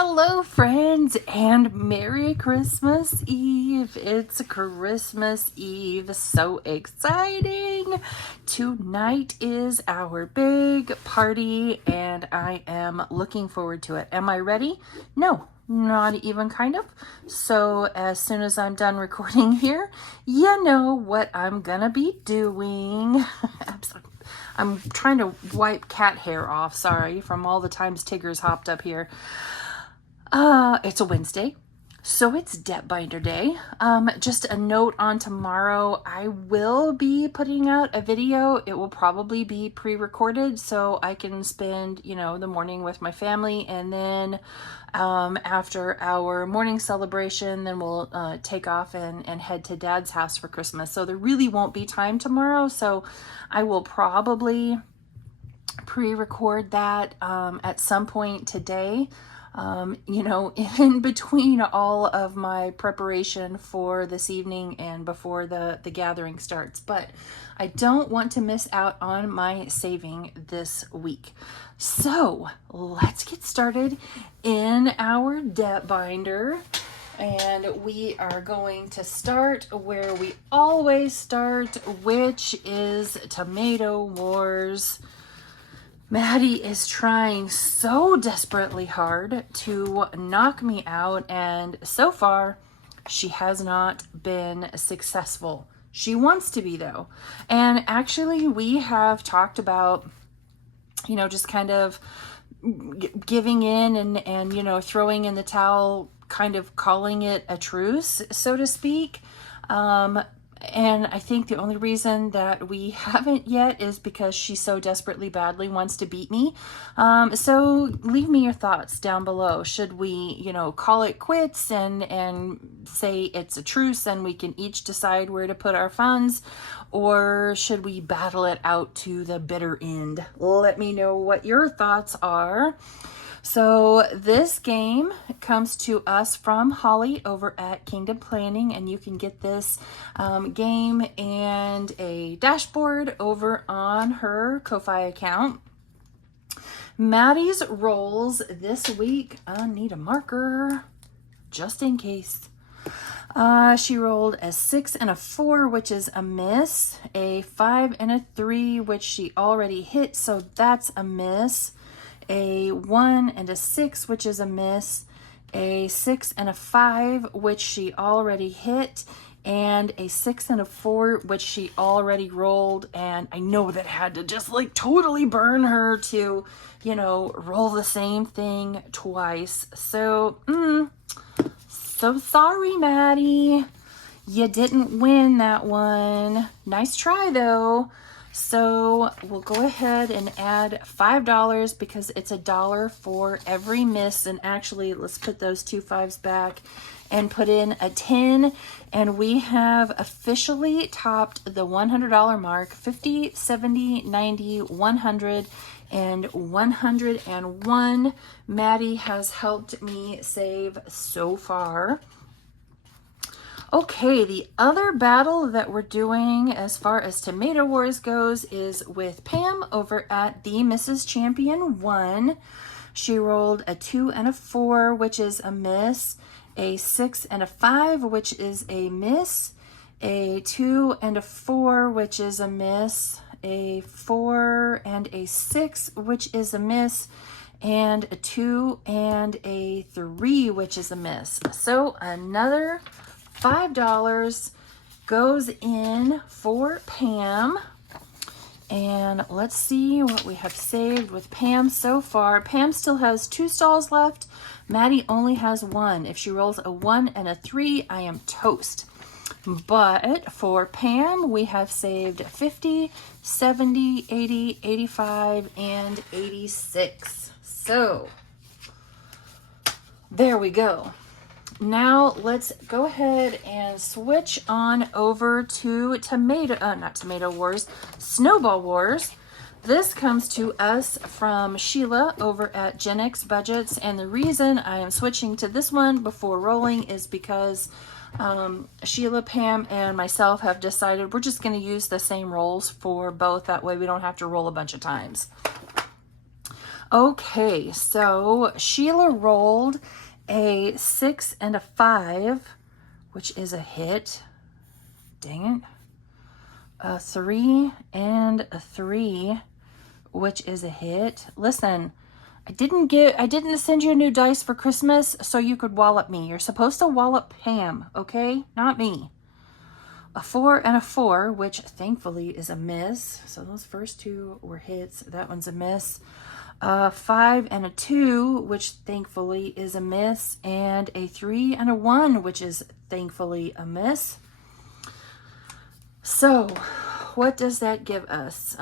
Hello, friends, and Merry Christmas Eve. It's Christmas Eve. So exciting. Tonight is our big party, and I am looking forward to it. Am I ready? No, not even kind of. So as soon as I'm done recording here, you know what I'm gonna be doing. I'm trying to wipe cat hair off, sorry, from all the times Tigger's hopped up here. It's a Wednesday, so it's Debt Binder Day. Just a note on tomorrow, I will be putting out a video. It will probably be pre-recorded so I can spend, the morning with my family, and then after our morning celebration, then we'll take off and head to Dad's house for Christmas. So there really won't be time tomorrow, so I will probably pre-record that at some point today. In between all of my preparation for this evening and before the gathering starts. But I don't want to miss out on my saving this week. So let's get started in our debt binder. And we are going to start where we always start, which is Tomato Wars. Maddie is trying so desperately hard to knock me out, and so far she has not been successful. She wants to be, though. And actually we have talked about, just kind of giving in and throwing in the towel, kind of calling it a truce, so to speak. And I think the only reason that we haven't yet is because she so desperately badly wants to beat me. So leave me your thoughts down below. Should we, call it quits and say it's a truce and we can each decide where to put our funds? Or should we battle it out to the bitter end? Let me know what your thoughts are. So this game comes to us from Holly over at Kingdom Planning, and you can get this game and a dashboard over on her Ko-Fi account. Maddie's rolls this week, I need a marker just in case. She rolled a 6 and a 4, which is a miss, a 5 and a 3, which she already hit, so that's a miss. A 1 and a 6, which is a miss, a 6 and a 5, which she already hit, and a 6 and a 4, which she already rolled. And I know that had to just totally burn her to, roll the same thing twice. So, so sorry, Maddie. You didn't win that one. Nice try, though. So we'll go ahead and add $5 because it's $1 for every miss. And actually, let's put those 2 5s back and put in a 10. And we have officially topped the $100 mark. 50, 70, 90, 100, and 101. Maddie has helped me save so far. Okay, the other battle that we're doing as far as Tomato Wars goes is with Pam over at the Mrs. Champion 1. She rolled a 2 and a 4, which is a miss, a 6 and a 5, which is a miss, a 2 and a 4, which is a miss, a 4 and a 6, which is a miss, and a 2 and a 3, which is a miss. So another $5 goes in for Pam. And let's see what we have saved with Pam so far. Pam still has 2 stalls left. Maddie only has 1. If she rolls a 1 and a 3, I am toast. But for Pam, we have saved 50, 70, 80, 85, and 86. So there we go. Now let's go ahead and switch on over to Snowball Wars. This comes to us from Sheila over at Gen X Budgets, and the reason I am switching to this one before rolling is because Sheila, Pam, and myself have decided we're just going to use the same rolls for both. That way we don't have to roll a bunch of times. Okay, so Sheila rolled a 6 and a 5, which is a hit. Dang it. A 3 and a 3, which is a hit. Listen, I didn't send you a new dice for Christmas so you could wallop me. You're supposed to wallop Pam, okay? Not me. A 4 and a 4, which thankfully is a miss. So those first two were hits. That one's a miss. 5 and a 2, which thankfully is a miss. And a 3 and a 1, which is thankfully a miss. So what does that give us?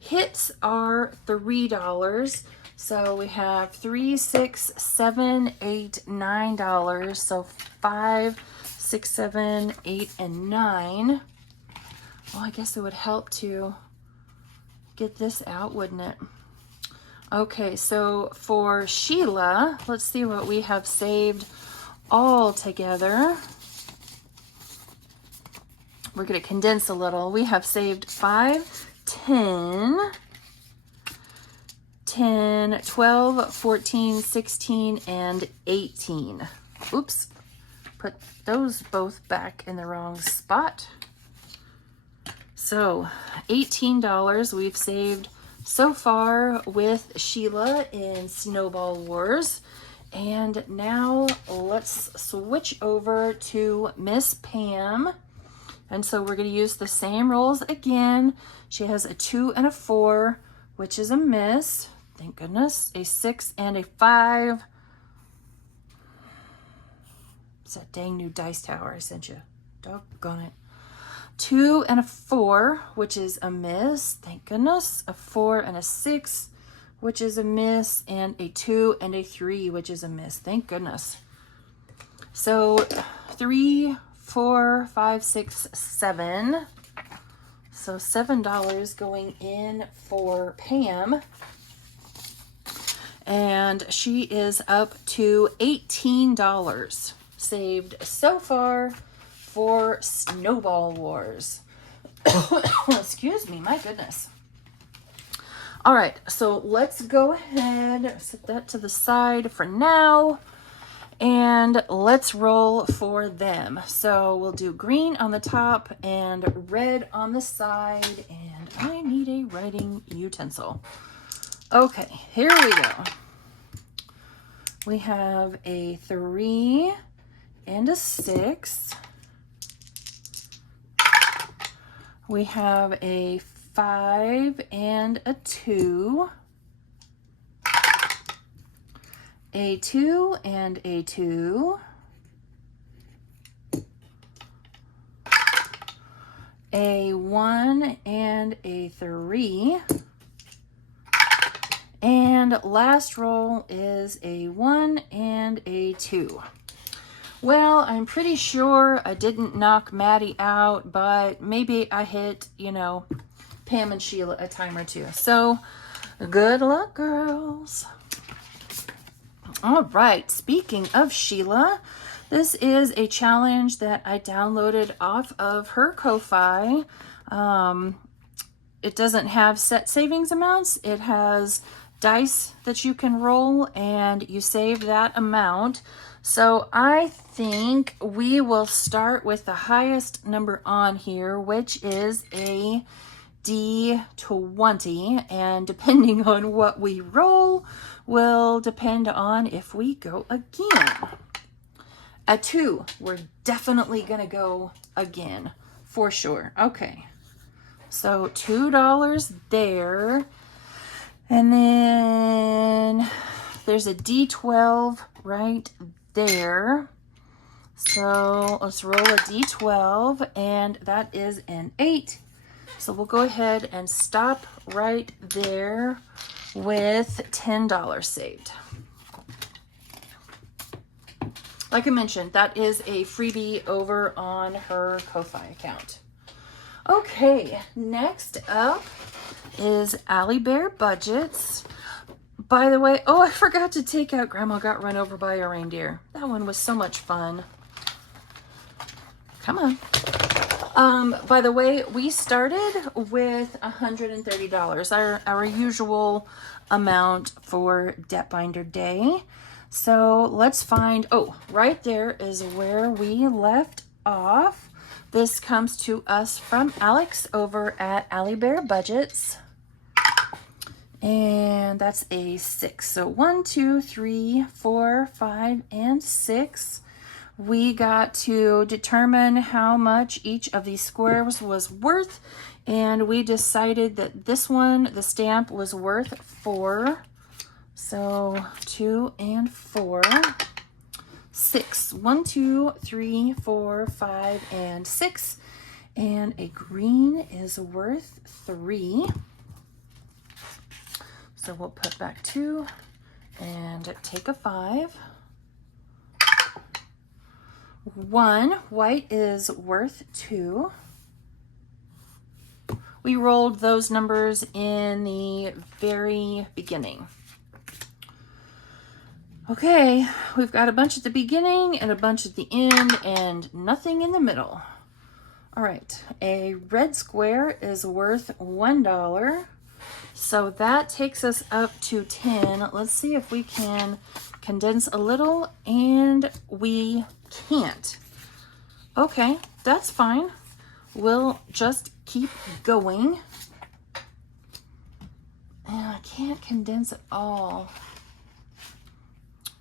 Hits are $3. So we have $3, $6, $7, $8, $9. So 5, 6, 7, 8, and 9. Well, I guess it would help to get this out, wouldn't it? Okay, so for Sheila, let's see what we have saved all together. We're going to condense a little. We have saved 5, 10, 10, 12, 14, 16, and 18. Oops. Put those both back in the wrong spot. So $18 we've saved so far with Sheila in Snowball Wars. And now let's switch over to Miss Pam. And so we're going to use the same rolls again. She has a 2 and a 4, which is a miss. Thank goodness. A 6 and a 5. It's that dang new dice tower I sent you. Doggone it. 2 and a 4, which is a miss. Thank goodness. A 4 and a 6, which is a miss. And a 2 and a 3, which is a miss. Thank goodness. So 3, 4, 5, 6, 7. So $7 going in for Pam. And she is up to $18 saved so far for Snowball Wars. Excuse me, my goodness. All right, so let's go ahead, set that to the side for now, and let's roll for them. So we'll do green on the top and red on the side, and I need a writing utensil. Okay, here we go. We have a 3 and a 6. We have a 5 and a 2. A 2 and a 2. A 1 and a 3. And last roll is a 1 and a 2. Well, I'm pretty sure I didn't knock Maddie out, but maybe I hit, Pam and Sheila a time or two. So, good luck, girls. All right, speaking of Sheila, this is a challenge that I downloaded off of her Ko-Fi. It doesn't have set savings amounts. It has dice that you can roll, and you save that amount. So I think we will start with the highest number on here, which is a D20, and depending on what we roll will depend on if we go again. At 2, we're definitely gonna go again for sure. Okay, so $2 there. And then there's a D12 right there. So let's roll a D12, and that is an 8. So we'll go ahead and stop right there with $10 saved. Like I mentioned, that is a freebie over on her Ko-Fi account. Okay, next up is Allie Bear Budgets. By the way, I forgot to take out Grandma Got Run Over by a Reindeer. That one was so much fun. Come on. By the way, we started with $130, our usual amount for Debt Binder Day. So let's find, oh, right there is where we left off. This comes to us from Alex over at Allie Bear Budgets. And that's a 6. So 1, 2, 3, 4, 5, and 6. We got to determine how much each of these squares was worth. And we decided that this one, the stamp, was worth 4. So 2 and 4. 6. 1, 2, 3, 4, 5, and 6. And a green is worth 3. So we'll put back 2 and take a 5. 1. White is worth 2. We rolled those numbers in the very beginning. Okay, we've got a bunch at the beginning and a bunch at the end and nothing in the middle. All right, a red square is worth $1. So that takes us up to 10. Let's see if we can condense a little, and we can't. Okay, that's fine. We'll just keep going. And I can't condense it all.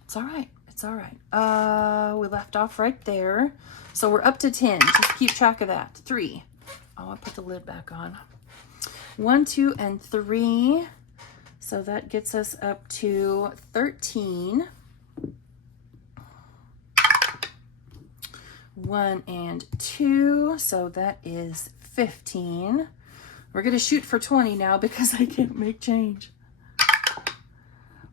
It's all right. It's all right. We left off right there. So we're up to 10. Just keep track of that. 3. Oh, I put the lid back on. 1, 2, and 3. So that gets us up to 13. 1 and 2. So that is 15. We're going to shoot for 20 now because I can't make change.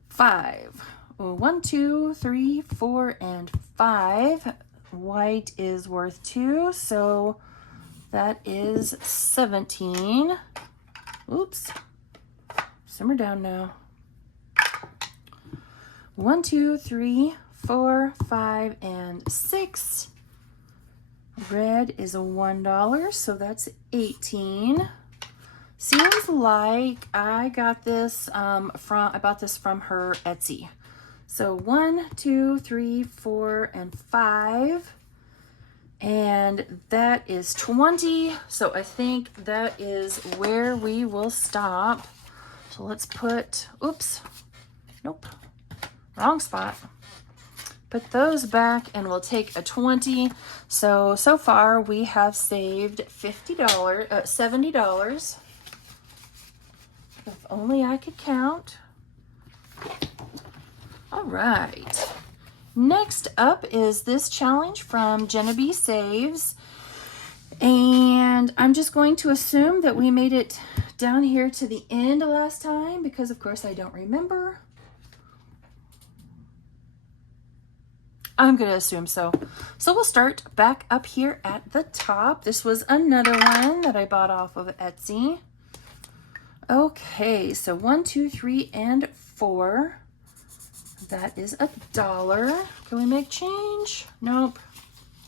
5. 1, 2, 3, 4, and 5. White is worth 2. So that is 17. Oops. Simmer down now. 1, 2, 3, 4, 5, and 6. Red is a $1, so that's 18. Seems like I got this I bought this from her Etsy. So 1, 2, 3, 4, and 5. And that is 20. So I think that is where we will stop. So let's put, oops, nope, wrong spot. Put those back and we'll take a 20. So far we have saved $70. If only I could count. All right. Next up is this challenge from Genevieve Saves. And I'm just going to assume that we made it down here to the end last time because of course I don't remember. I'm going to assume so. So we'll start back up here at the top. This was another one that I bought off of Etsy. Okay, so 1, 2, 3, and 4. That is $1. Can we make change? Nope,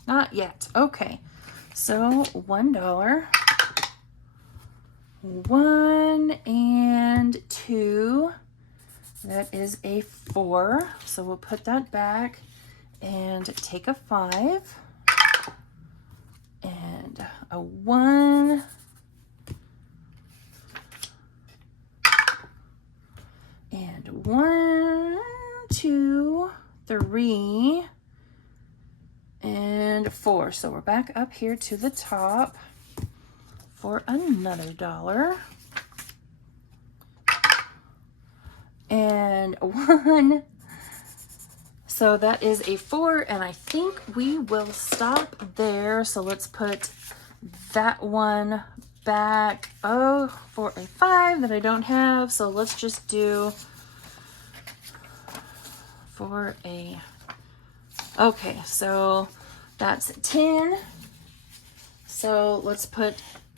not yet. Okay, so $1. 1 and 2. That is a 4. So we'll put that back and take a 5. And a 1. And 1, 2, 3, and 4. So we're back up here to the top for another $1. And 1. So that is a 4, and I think we will stop there. So let's put that one back. Oh, for a 5 that I don't have. So let's just do for a, okay, so that's 10. So let's put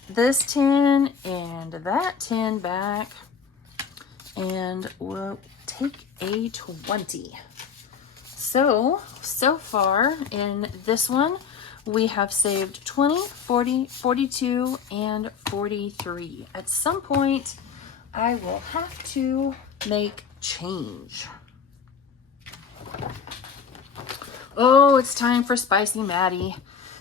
this 10 and that 10 back, and we'll take a 20. So far in this one, we have saved 20, 40, 42, and 43. At some point, I will have to make change. Oh, it's time for Spicy Maddie.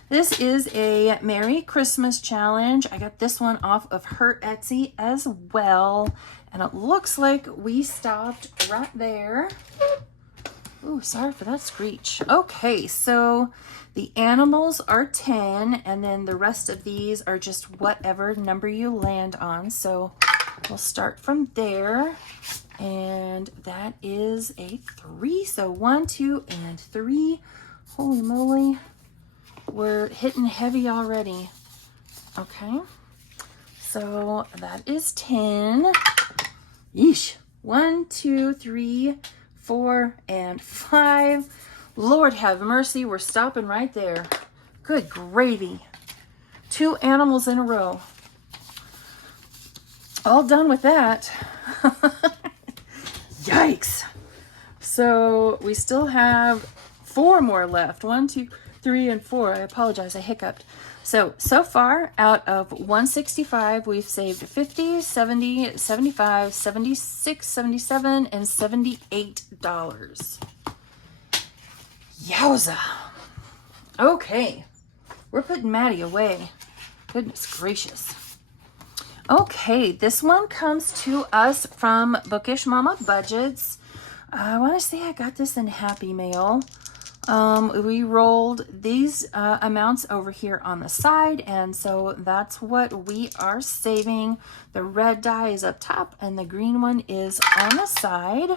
This is a Merry Christmas challenge. I got this one off of her Etsy as well. And it looks like we stopped right there. Ooh, sorry for that screech. Okay, so the animals are 10, and then the rest of these are just whatever number you land on. So we'll start from there. And that is a 3. So 1, 2, and 3. Holy moly. We're hitting heavy already. Okay. So that is 10. Yeesh. 1, 2, 3, 4, and 5. Lord have mercy. We're stopping right there. Good gravy. 2 animals in a row. All done with that. Yikes. So we still have 4 more left. 1, 2, 3, and 4. I apologize, I hiccuped. So far out of 165, we've saved 50, 70, 75, 76, 77, and $78. Yowza. Okay. We're putting Maddie away. Goodness gracious. Okay, this one comes to us from Bookish Mama Budgets. I want to say I got this in Happy Mail. We rolled these amounts over here on the side, and so that's what we are saving. The red die is up top, and the green one is on the side.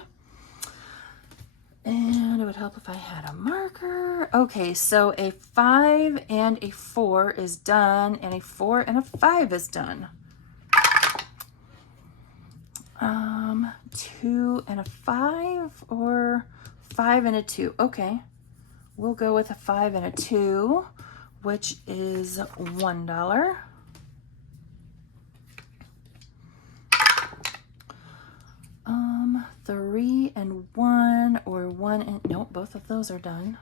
And it would help if I had a marker. Okay, so a 5 and a 4 is done, and a 4 and a 5 is done. 2 and a 5, or 5 and a 2. Okay, we'll go with a 5 and a 2, which is $1. Three and 1, or 1 and, nope, both of those are done.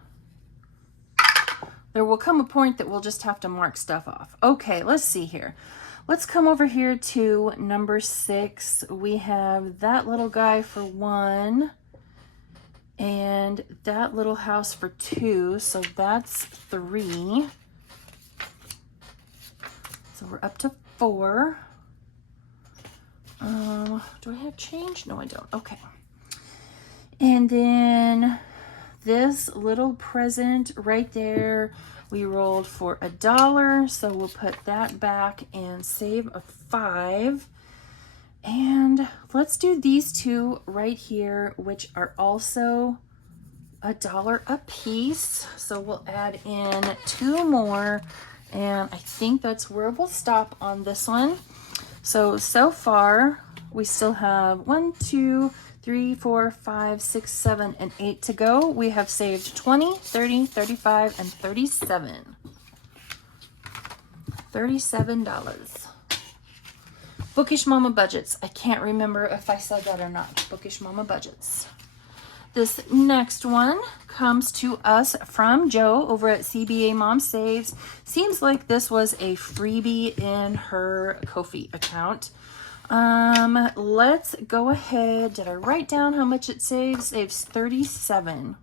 There will come a point that we'll just have to mark stuff off. Okay, let's see here. Let's come over here to number 6. We have that little guy for 1 and that little house for 2. So that's 3. So we're up to 4. Do I have change? No, I don't. Okay. And then this little present right there, we rolled for $1, so we'll put that back and save a 5. And let's do these 2 right here, which are also $1 a piece. So we'll add in 2 more, and I think that's where we'll stop on this one. So far we still have 1, 2, 3, 4, 5, 6, 7, and 8 to go. We have saved 20, 30, 35, and 37. $37. Bookish Mama Budgets. I can't remember if I said that or not. Bookish Mama Budgets. This next one comes to us from Joe over at CBA Mom Saves. Seems like this was a freebie in her Ko-fi account. Let's go ahead. Did I write down how much it saves? Saves 37.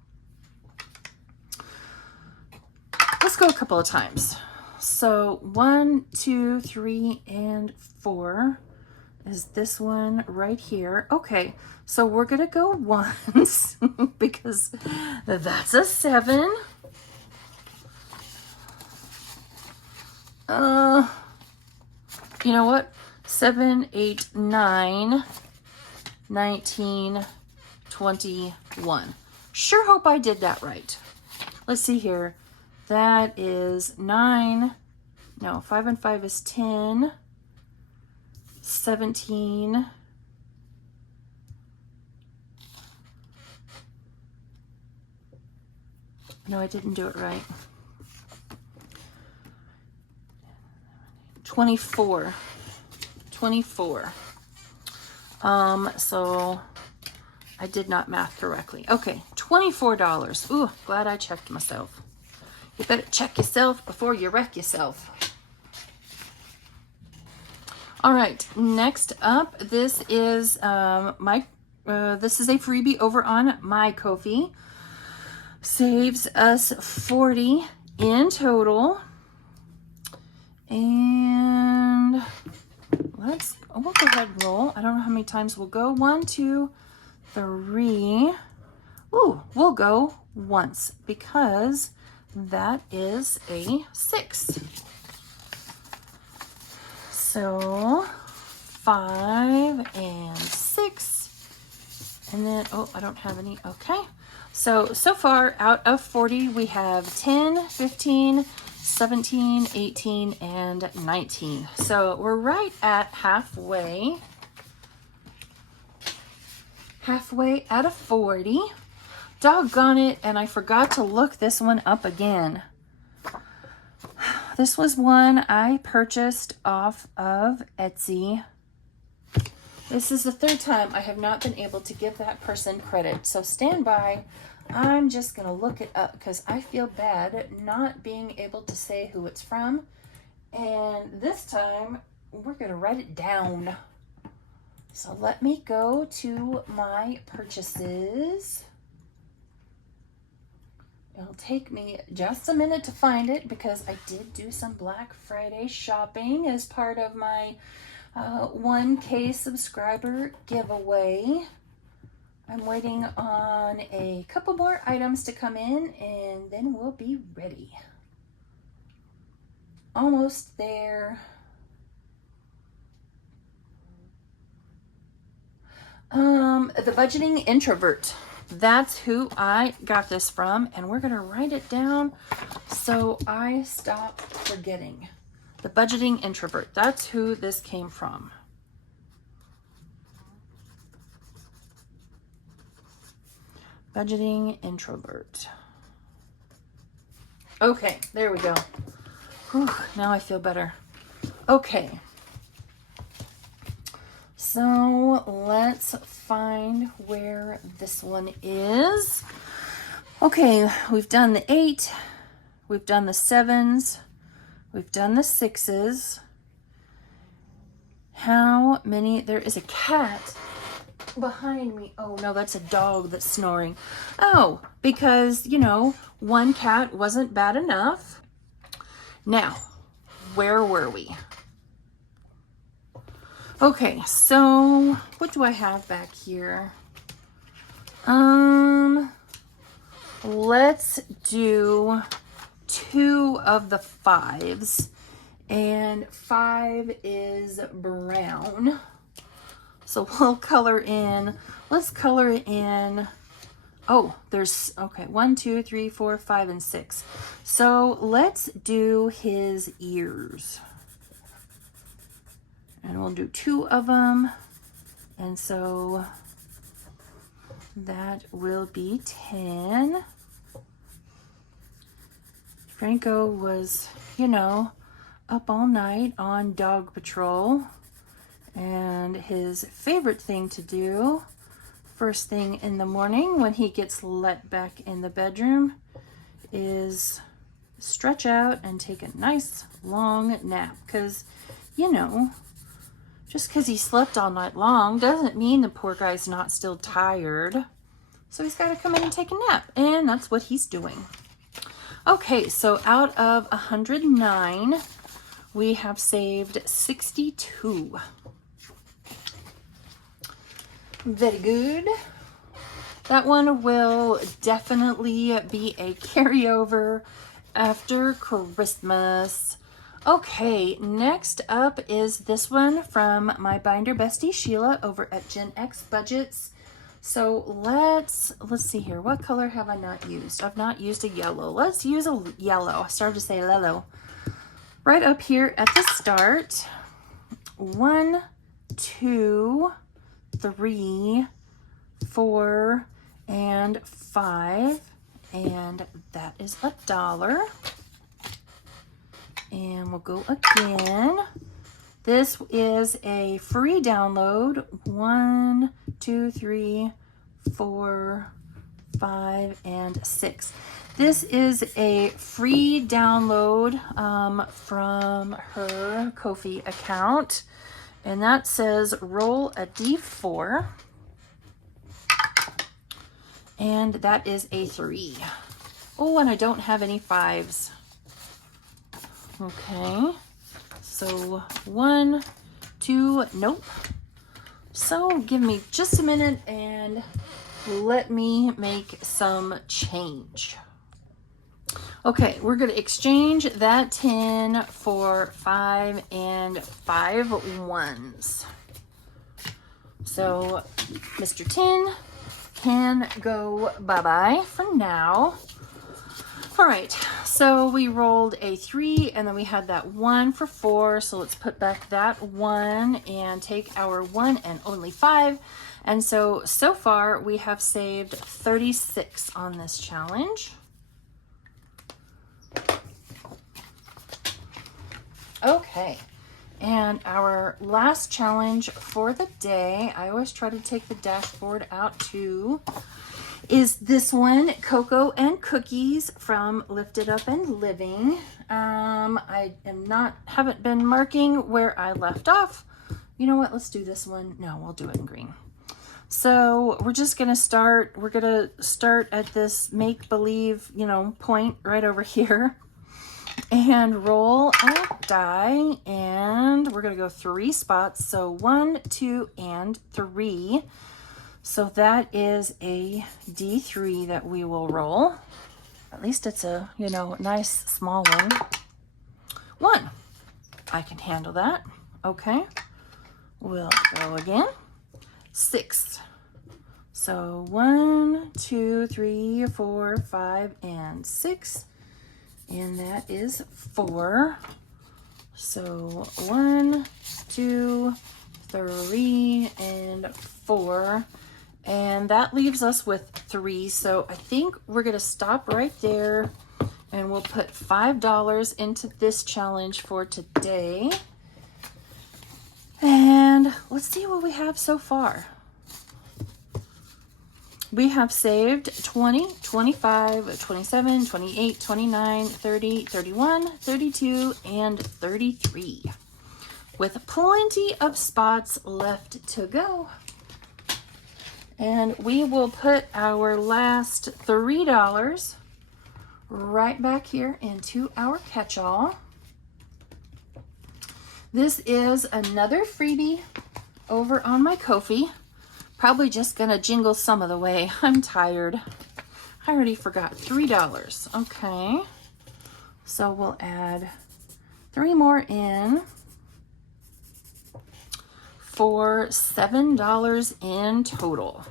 Let's go a couple of times. So 1, 2, 3, and 4 is this one right here. Okay, so we're gonna go once because that's a 7. You know what? 7, 8, 9, 19, 21. Sure hope I did that right. Let's see here. That is 9. No, 5 and 5 is 10. 17. No, I didn't do it right. 24. 24. So I did not math correctly. Okay, $24. Ooh, glad I checked myself. You better check yourself before you wreck yourself. All right, next up, this is my this is a freebie over on my Ko-fi. Saves us 40 in total. And we'll go ahead and roll. I don't know how many times we'll go. 1, 2, 3. Ooh, we'll go once because that is a 6. So 5 and 6. And then, oh, I don't have any. Okay. So far out of 40, we have 10, 15, 17, 18, and 19. So we're right at halfway out of 40. Doggone it, and I forgot to look this one up again. This was one I purchased off of Etsy. This is the 3rd time I have not been able to give that person credit. So stand by. I'm just going to look it up because I feel bad not being able to say who it's from. And this time, we're going to write it down. So let me go to my purchases. It'll take me just a minute to find it because I did do some Black Friday shopping as part of my 1K subscriber giveaway. I'm waiting on a couple more items to come in and then we'll be ready. Almost there. The Budgeting Introvert. That's who I got this from, and we're going to write it down so I stop forgetting. The Budgeting Introvert. That's who this came from. Budgeting Introvert. Okay, there we go. Whew, now I feel better. Okay. So let's find where this one is. Okay, we've done the 8, we've done the 7s, we've done the 6s. How many? There is a cat behind me. Oh no, that's a dog that's snoring. Oh, because, you know, one cat wasn't bad enough. Now, where were we? Okay, so what do I have back here? Let's do 2 of the 5s, and 5 is brown. So we'll color in, let's color it in, oh, there's, okay, 1, 2, 3, 4, 5, and 6. So let's do his ears. And we'll do 2 of them. And so that will be 10. Franco was, you know, up all night on dog patrol. And his favorite thing to do first thing in the morning when he gets let back in the bedroom is stretch out and take a nice long nap. Because, you know, just because he slept all night long doesn't mean the poor guy's not still tired. So he's got to come in and take a nap. And that's what he's doing. Okay, so out of 109, we have saved 62. Very good. That one will definitely be a carryover after Christmas. Okay, next up is this one from my binder bestie Sheila over at Gen X Budgets. So let's see here. What color have I not used? I've not used a yellow. Let's use a yellow. I started to say yellow. Right up here at the start. 1, 2, 3, 4, and 5. And that is $1. And we'll go again. This is a free download. 1, 2, 3, 4, 5, and 6. This is a free download from her Ko-fi account. And that says roll a D4. And that is a 3. Oh, and I don't have any 5s. Okay. So 1, 2, nope. So give me just a minute and let me make some change. Okay, we're going to exchange that 10 for 5 and 5 1s. So Mr. 10 can go bye-bye for now. All right, so we rolled a 3 and then we had that 1 for 4. So let's put back that 1 and take our 1 and only 5. And so far we have saved 36 on this challenge. Okay, and our last challenge for the day, I always try to take the dashboard out too, is this one, Cocoa and Cookies from Lifted Up and Living. I haven't been marking where I left off. You know what, let's do this one. No, we'll do it in green. So we're just gonna start, at this make-believe, point right over here. And roll a die, and we're going to go 3 spots. So 1, 2, and 3. So that is a D3 that we will roll. At least it's a, nice small one. 1. I can handle that. Okay. We'll go again. 6. So 1, 2, 3, 4, 5, and 6. And that is 4. So 1, 2, 3, and 4. And that leaves us with 3. So I think we're going to stop right there. And we'll put $5 into this challenge for today. And let's see what we have so far. We have saved 20, 25, 27, 28, 29, 30, 31, 32, and 33. With plenty of spots left to go. And we will put our last $3 right back here into our catch-all. This is another freebie over on my Ko-fi. Probably just gonna jingle some of the way. I'm tired. I already forgot $3. Okay. So we'll add 3 more in for $7 in total.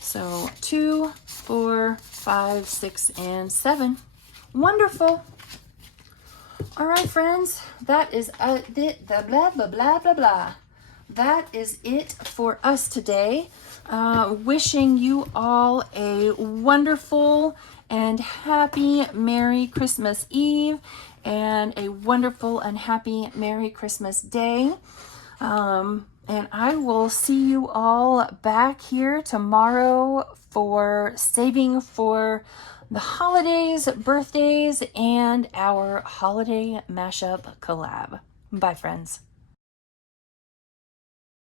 So 2, 4, 5, 6, and 7. Wonderful. All right, friends, that is the blah, blah, blah, blah, blah. That is it for us today. Wishing you all a wonderful and happy Merry Christmas Eve and a wonderful and happy Merry Christmas Day. And I will see you all back here tomorrow for saving for the holidays, birthdays, and our holiday mashup collab. Bye, friends.